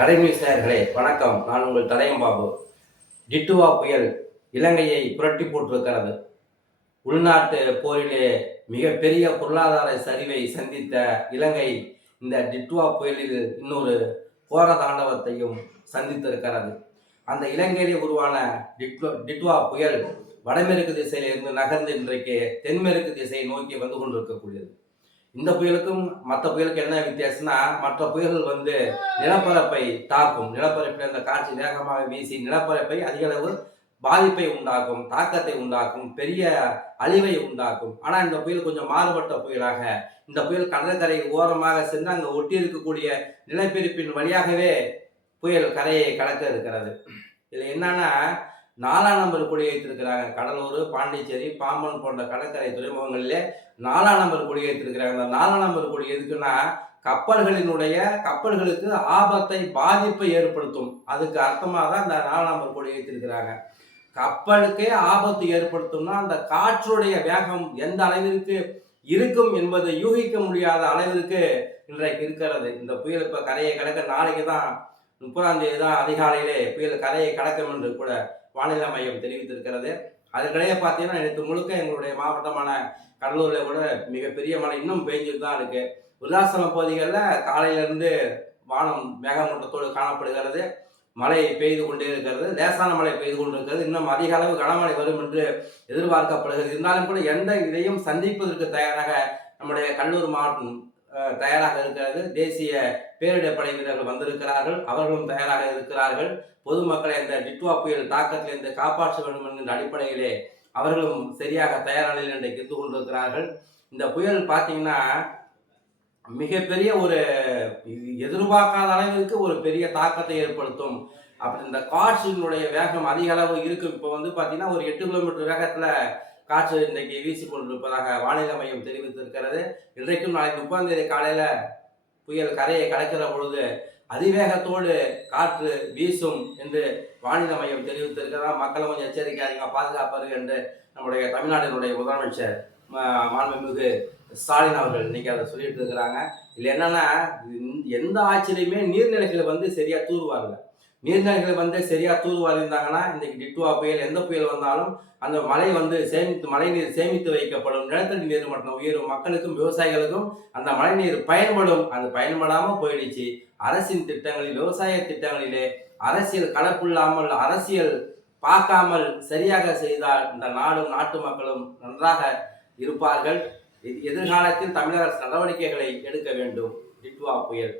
தலைமை நேயர்களே வணக்கம். நான் உங்கள் தலையம் பாபு டிட்டுவா புயல் இலங்கையை புரட்டி போட்டிருக்கிறது. உள்நாட்டு போரிலே மிகப்பெரிய பொருளாதார சரிவை சந்தித்த இலங்கை இந்த டிட்டுவா புயலில் இன்னொரு கோர தாண்டவத்தையும் சந்தித்திருக்கிறது. அந்த இலங்கையிலே உருவான டிட்வா டிட்வா புயல் வடமேற்கு திசையிலிருந்து நகர்ந்து இன்றைக்கு தென்மேற்கு திசையை நோக்கி வந்து கொண்டிருக்கக்கூடியது. இந்த புயலுக்கும் மற்ற புயலுக்கு என்ன வித்தியாசம்னா மற்ற புயல்கள் வந்து நிலப்பரப்பை தாக்கும். நிலப்பரப்பில் அந்த காற்று வேகமாக வீசி நிலப்பரப்பை அதிக அளவு பாதிப்பை உண்டாக்கும் தாக்கத்தை உண்டாக்கும் பெரிய அழிவை உண்டாக்கும். ஆனால் இந்த புயல் கொஞ்சம் மாறுபட்ட புயலாக. இந்த புயல் கடற்கரை ஓரமாக சென்று அங்கே ஒட்டி இருக்கக்கூடிய நிலப்பிரிப்பின் வழியாகவே புயல் கரையை கடக்க இருக்கிறது. இதில் என்னன்னா நாலாம் நம்பர் கொடி வைத்திருக்கிறாங்க. கடலூர் பாண்டிச்சேரி பாம்பன் போன்ற கடற்கரை துறைமுகங்களிலே நாலாம் நம்பர் கொடி வைத்திருக்கிறாங்க. அந்த நாலாம் நம்பர் கொடி எதுக்குன்னா கப்பல்களினுடைய கப்பல்களுக்கு ஆபத்தை பாதிப்பை ஏற்படுத்தும். அதுக்கு அர்த்தமாக தான் இந்த நாலாம் நம்பர் கொடி வைத்திருக்கிறாங்க. கப்பலுக்கே ஆபத்து ஏற்படுத்தும்னா அந்த காற்றுடைய வேகம் எந்த அளவிற்கு இருக்கும் என்பதை யூகிக்க முடியாத அளவிற்கு இன்றைக்கு இருக்கிறது. இந்த புயல் இப்போ கரையை கடக்க நாளைக்கு தான் முப்பதாம் தேதி தான் அதிகாலையிலே புயல் கரையை கடக்கும் என்று கூட வானிலை மையம் தெரிவித்திருக்கிறது. அதற்கிடையே பார்த்தீங்கன்னா நேற்று முழுக்க எங்களுடைய மாவட்டமான கடலூரில் கூட மிகப்பெரிய மழை இன்னும் பெஞ்சிட்டு தான் இருக்கு. உல்லாசம பகுதிகளில் காலையிலேருந்து வானம் மேகமூட்டத்தோடு காணப்படுகிறது. மழை பெய்து கொண்டே இருக்கிறது. லேசான மழை பெய்து கொண்டிருக்கிறது. இன்னும் அதிக அளவு கனமழை வரும் என்று எதிர்பார்க்கப்படுகிறது. இருந்தாலும் கூட எந்த இதையும் சந்திப்பதற்கு தயாராக நம்முடைய கல்லூர் மாவட்டம் தயாராக இருக்கிறது. தேசிய பேரிடர்படை வீரர்கள் வந்திருக்கிறார்கள். அவர்களும் தயாராக இருக்கிறார்கள். பொதுமக்களை இந்த டிட்வா புயல் தாக்கத்திலிருந்து காப்பாற்ற வேண்டும் என்கின்ற அடிப்படையிலே அவர்களும் சரியாக தயார் நிலையில் இன்றைக்கு இருந்து கொண்டிருக்கிறார்கள். இந்த புயல் பார்த்தீங்கன்னா மிகப்பெரிய ஒரு எதிர்பார்க்காத அளவிற்கு ஒரு பெரிய தாக்கத்தை ஏற்படுத்தும். அப்படி இந்த காற்றினுடைய வேகம் அதிக அளவு இருக்கும். இப்போ வந்து பார்த்தீங்கன்னா ஒரு எட்டு கிலோமீட்டர் வேகத்தில் காற்று இன்றைக்கு வீசி கொண்டிருப்பதாக வானிலை மையம் தெரிவித்திருக்கிறது. இன்றைக்கும் நாளைக்கு முப்பதாம் தேதி காலையில் புயல் கரையை கடக்கிற பொழுது அதிவேகத்தோடு காற்று வீசும் என்று வானிலை மையம் தெரிவித்திருக்கிறதா? மக்களும் கொஞ்சம் எச்சரிக்கையாக பாதுகாப்பார்கள் என்று நம்முடைய தமிழ்நாட்டினுடைய முதலமைச்சர் மாண்புமிகு ஸ்டாலின் அவர்கள் இன்னைக்கு அதை சொல்லிட்டு இருக்கிறாங்க. இல்லை என்னன்னா எந்த ஆட்சியிலையுமே நீர்நிலைகளை வந்து சரியா தூர்வாருங்க நீர்நிலைகள் வந்து சரியா தூர்வாரி இருந்தாங்கன்னா இன்னைக்கு டிட்டுவா புயல் எந்த புயல் வந்தாலும் அந்த மழை வந்து சேமித்து மழை நீர் சேமித்து வைக்கப்படும். நிலத்தடி நீர் மட்டம் உயரும் மக்களுக்கும் விவசாயிகளுக்கும் அந்த மழை நீர் பயன்படும். அது பயன்படாம போயிடுச்சு. அரசின் திட்டங்களில் விவசாய திட்டங்களிலே அரசியல் கலப்பில்லாமல் அரசியல் பார்க்காமல் சரியாக செய்தால் இந்த நாடும் நாட்டு மக்களும் நன்றாக இருப்பார்கள். எதிர்காலத்தில் தமிழக அரசு நடவடிக்கைகளை எடுக்க வேண்டும். டிட்வா புயல்.